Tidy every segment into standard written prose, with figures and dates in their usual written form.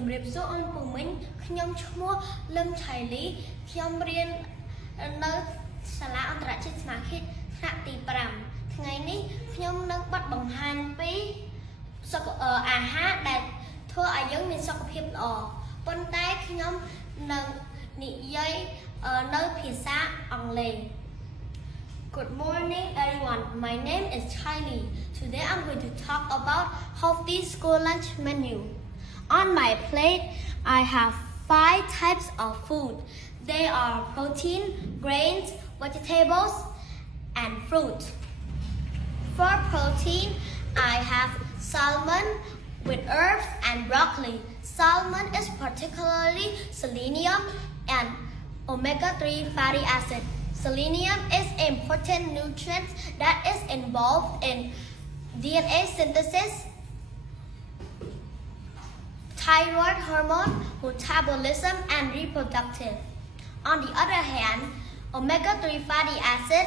ជំរាបសួរអូនពូមីងខ្ញុំឈ្មោះលឹមឆៃលីខ្ញុំរៀននៅសាលាអន្តរជាតិស្មារតីថ្នាក់ទី5ថ្ងៃនេះខ្ញុំនឹងបិទបង្ហាញពីអាហារដែលធ្វើឲ្យយើងមានសុខភាពល្អប៉ុន្តែខ្ញុំនឹងនិយាយនៅភាសាអង់គ្លេស Good morning everyone. My name is Charlie. Today I'm going to talk about healthy school lunch menu. On my plate, I have 5 types of food. They are protein, grains, vegetables, and fruit. For protein, I have salmon with herbs and broccoli. Salmon is particularly selenium and omega-3 fatty acid. Selenium is an important nutrient that is involved in DNA synthesis, thyroid hormone, metabolism, and reproductive. On the other hand, omega-3 fatty acid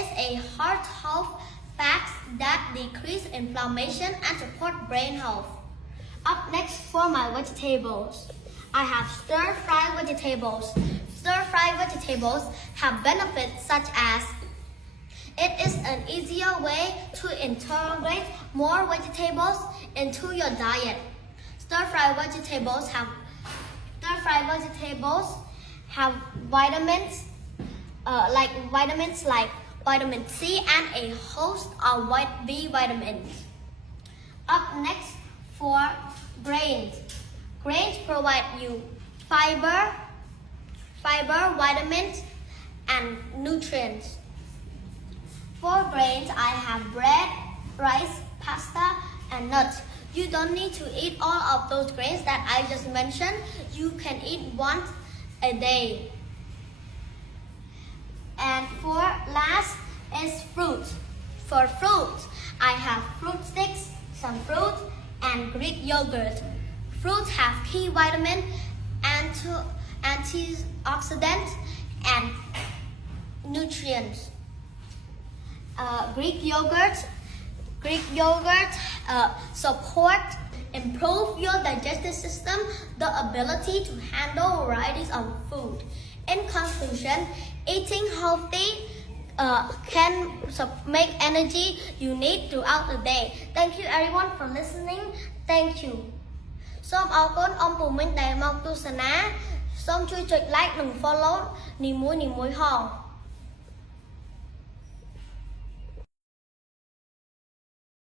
is a heart health fat that decrease inflammation and support brain health. Up next for my vegetables, I have stir-fried vegetables. Stir-fried vegetables have benefits such as it is an easier way to integrate more vegetables into your diet. Stir-fried vegetables have vitamins like vitamin C and a host of B vitamins. Up next for grains. Grains provide you fiber, vitamins, and nutrients. For grains, I have bread, rice, pasta, and nuts. You don't need to eat all of those grains that I just mentioned. You can eat once a day. And for last is fruit. For fruit, I have fruit sticks, some fruit, and Greek yogurt. Fruits have key vitamins, antioxidants, and nutrients. Greek yogurt support, improve your digestive system, the ability to handle varieties of food. In conclusion, eating healthy can make energy you need throughout the day. Thank you everyone for listening. Thank you. សូមអរគុណអ៊ំពូមីងដែលមកទស្សនាសូមជួយចុច like និង follow នីមួយៗផង